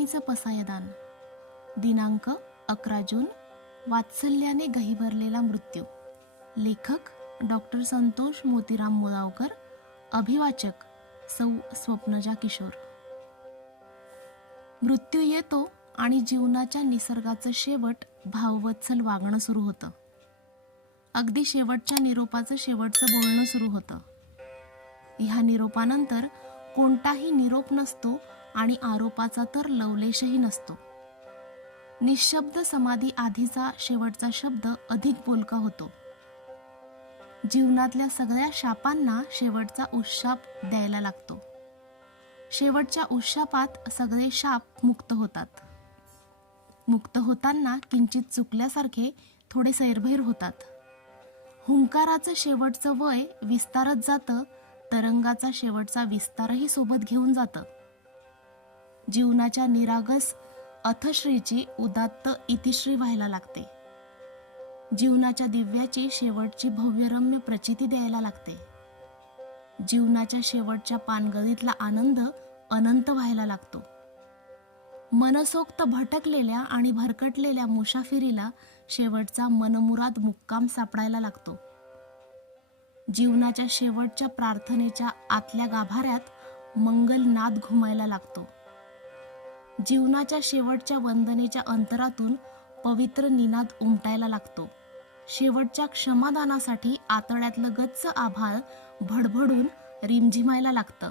आठवणीचं पसायदान. दिनांक अकरा जून वात्सल्याने गहिवरलेला मृत्यू. लेखक डॉक्टर संतोष मोतीराम मुळावकर अभिवाचक सौ. स्वप्नजा किशोर. मृत्यू येतो आणि जीवनाच्या निसर्गाचं शेवट भाववत्सल वागणं सुरू होतं. अगदी शेवटच्या निरोपाचं शेवटचं बोलणं सुरू होतं. ह्या निरोपानंतर कोणताही निरोप नसतो आणि आरोपाचा तर लवलेशही नसतो. निशब्द समाधी आधीचा शेवटचा शब्द अधिक बोलका होतो. जीवनातल्या सगळ्या शापांना शेवटचा उशाप द्यायला लागतो. शेवटच्या उशापात सगळे शाप मुक्त होतात. मुक्त होताना किंचित चुकल्यासारखे थोडे सैरभैर होतात. हुंकाराचं शेवटचं वय विस्तारत जातं तरंगाचा शेवटचा विस्तारही सोबत घेऊन जातं. जीवनाच्या निरागस अथश्रीची उदात्त इतिश्री व्हायला लागते. जीवनाच्या दिव्याची शेवटची भव्यरम्य प्रचिती द्यायला लागते. जीवनाच्या शेवटच्या पानगळीतला आनंद अनंत व्हायला लागतो. मनसोक्त भटकलेल्या आणि भरकटलेल्या मुसाफिरीला शेवटचा मनमुराद मुक्काम सापडायला लागतो. जीवनाच्या शेवटच्या प्रार्थनेच्या आतल्या गाभाऱ्यात मंगल नाद घुमायला लागतो. जीवनाच्या शेवटच्या वंदनेच्या अंतरातून पवित्र निनाद उमटायला लागतो. शेवटच्या क्षमादानासाठी आतड्यातलं गच्च आभाळ भडभडून रिमझिमायला लागतं.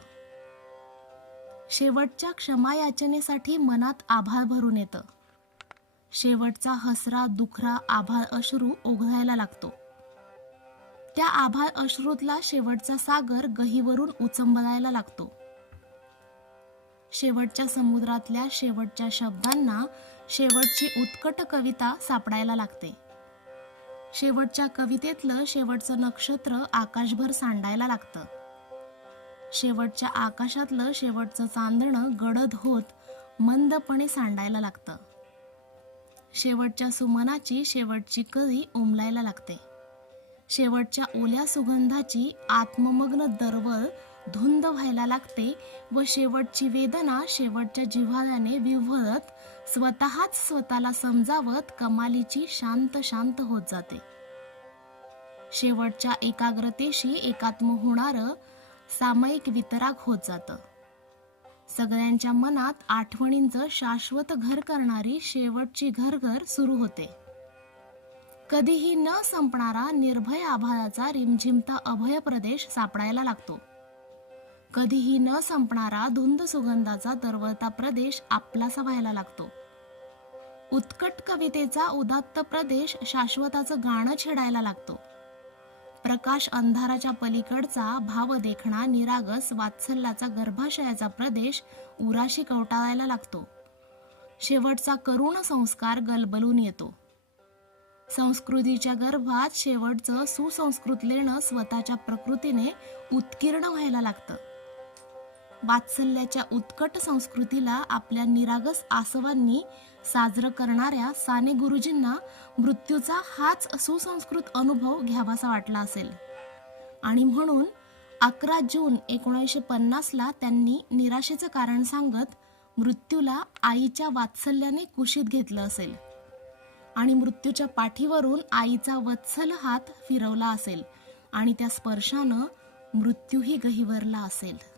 शेवटच्या क्षमायाचनेसाठी मनात आभाळ भरून येतं. शेवटचा हसरा दुखरा आभाळ अश्रू ओघळायला लागतो. त्या आभाळ अश्रूतला शेवटचा सागर गहीवरून उचंबलायला लागतो. शेवटच्या समुद्रातल्या शेवटच्या शब्दांना शेवटची उत्कट कविता सापडायला लागते. शेवटच्या कवितेतलं शेवटचं नक्षत्र आकाशभर सांडायला लागतं. शेवटच्या आकाशातलं शेवटचं चांदणं गडद होत मंदपणे सांडायला लागतं. शेवटच्या सुमनाची शेवटची कळी उमलायला लागते. शेवटच्या ओल्या सुगंधाची आत्ममग्न दरवळ धुंद व्हायला लागते व शेवटची वेदना शेवटच्या जिव्हाळ्याने विव्हळत स्वतःच स्वतःला समजावत कमालीची शांत शांत होत जाते. शेवटच्या एकाग्रतेशी एकात्म होणारं सामायिक वितराग होत जातं. सगळ्यांच्या मनात आठवणींचं शाश्वत घर करणारी शेवटची घरघर सुरू होते. कधीही न संपणारा निर्भय आभाळाचा रिमझिमता अभय प्रदेश सापडायला लागतो. कधीही न संपणारा धुंद सुगंधाचा दरवळता प्रदेश आपलासा व्हायला लागतो. उत्कट कवितेचा उदात्त प्रदेश शाश्वताचं गाणं छेडायला लागतो. प्रकाश अंधाराच्या पलीकडचा भाव देखणा निरागस वात्सल्याचा गर्भाशयाचा प्रदेश उराशी कवटाळायला लागतो. शेवटचा करुण संस्कार गलबलून येतो. संस्कृतीच्या गर्भात शेवटचं सुसंस्कृत लेणं स्वतःच्या प्रकृतीने उत्कीर्ण व्हायला लागतं. वात्सल्याच्या उत्कट संस्कृतीला आपल्या निरागस आसवांनी साजरं करणाऱ्या साने गुरुजींना मृत्यूचा हाच सुसंस्कृत अनुभव घ्यावासा वाटला असेल. आणि म्हणून अकरा जून एकोणीसशे पन्नासला त्यांनी निराशेचं कारण सांगत मृत्यूला आईच्या वात्सल्याने कुशीत घेतलं असेल. आणि मृत्यूच्या पाठीवरून आईचा वत्सल हात फिरवला असेल. आणि त्या स्पर्शानं मृत्यूही गहिवरला असेल.